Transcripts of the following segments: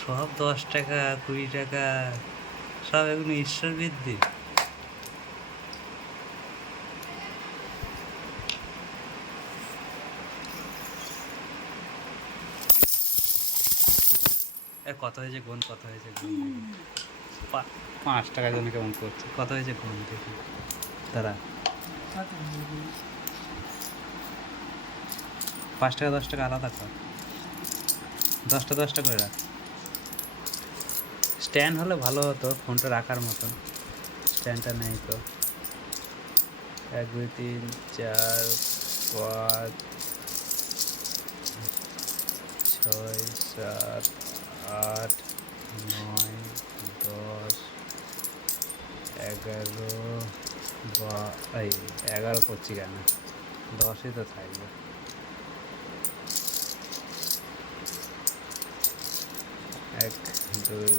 সব দশ টাকা, কুড়ি টাকা, সব এগুলো ঈশ্বর বৃদ্ধি। কত হয়েছে গুণ, কত হয়েছে পাঁচ টাকার জন্য কেমন করছে। কত হয়েছে গুণ দেখি। দাঁড়া। পাঁচ টাকা, দশ টাকা আলাদা কর। দশটা দশটা করে রাখ। স্ট্যান্ড হলে ভালো হতো ফোনটা রাখার মতন। স্ট্যান্ডটা নেই তো। এক, দুই, তিন, চার, পাঁচ, ছয়, সাত, আট, নয়, দশ, এগারো, বা, এই, এগারো করছি কেন? দশই তো থাকবে। এক, দুই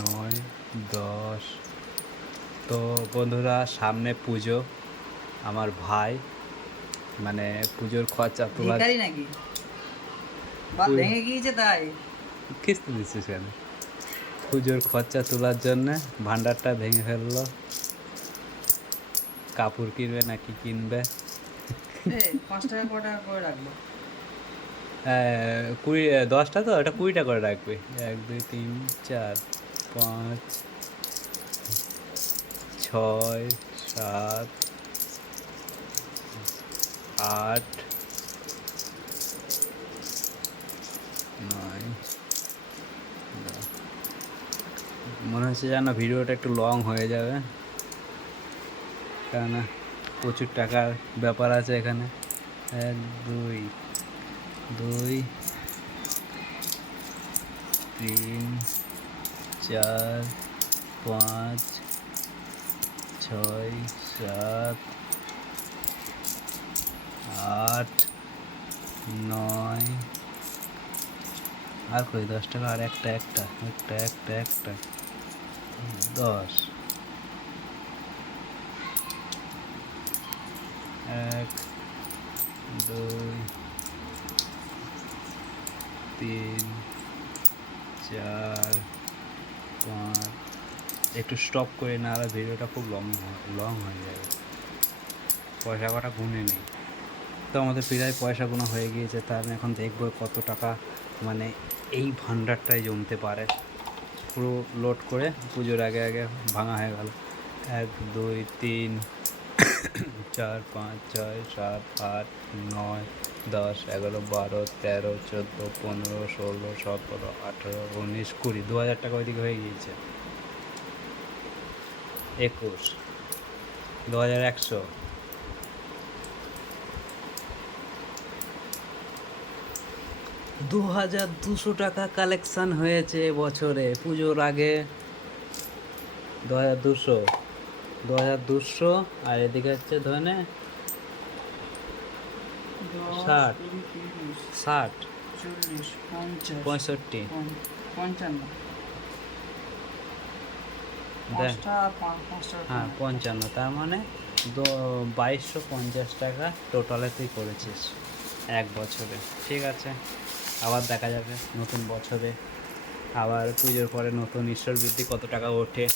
নয় দশ। তো বন্ধুরা সামনে পুজো। আমার ভাই মানে পুজোর খরচা তোলা নাকি? ভেঙে গিয়েছে তাই? কিস্তি দিচ্ছিস কেন? পুজোর খরচা তোলার জন্য ভান্ডারটা ভেঙে ফেলল। কাপড় কিনবে নাকি কিনবে? পাঁচ টাকা করে কুড়ি দশটা তো? ওটা কুড়িটা করে রাখবে। এক দুই তিন চার। পাঁচ, ছয়, সাত, আট, নয়। মনে হচ্ছে যেন ভিডিওটা একটু লং হয়ে যাবে। কেননা প্রচুর টাকার ব্যাপার আছে এখানে। এক, দুই দুই, তিন চার পাঁচ ছয় সাত আট নয় আর কই দশ টাকা আর একটা একটা একটা একটা একটা দশ এক দুই তিন চার পাঁচ একটু স্টপ করে না আর ভিডিওটা খুব লং লং হয়ে যাবে। পয়সা কটা গুনে নেই। তো আমাদের প্রায় পয়সা গোনা হয়ে গিয়েছে, তা আমি এখন দেখব কত টাকা মানে এই ভান্ডারটায় জমতে পারে। পুরো লোড করে পুজোর আগে আগে ভাঙা হয়ে গেল। এক, দুই, তিন চার, পাঁচ, ছয়, সাত, আট, নয়, দশ, এগারো, বারো, তেরো, চোদ্দ, পনেরো, ষোলো, সতেরো, আঠেরো, উনিশ, কুড়ি, দু হাজার টাকা ওইদিকে হয়ে গিয়েছে। একুশ, দু হাজার একশো। দু হাজার দুশো টাকা কালেকশান হয়েছে বছরে, পুজোর আগে। দু হাজার দুশো। দু হাজার দুশো আর এদিকে হচ্ছে ধরে ষাট। ষাট পঁয়ষট্টি। হ্যাঁ। পঞ্চান্ন। তার মানে বাইশশো পঞ্চাশ টাকা টোটালে তুই করেছিস এক বছরে। ঠিক আছে? আবার দেখা যাবে নতুন বছরে। আবার পুজোর পরে নতুন ঈশ্বর বৃদ্ধি কত টাকা ওঠে।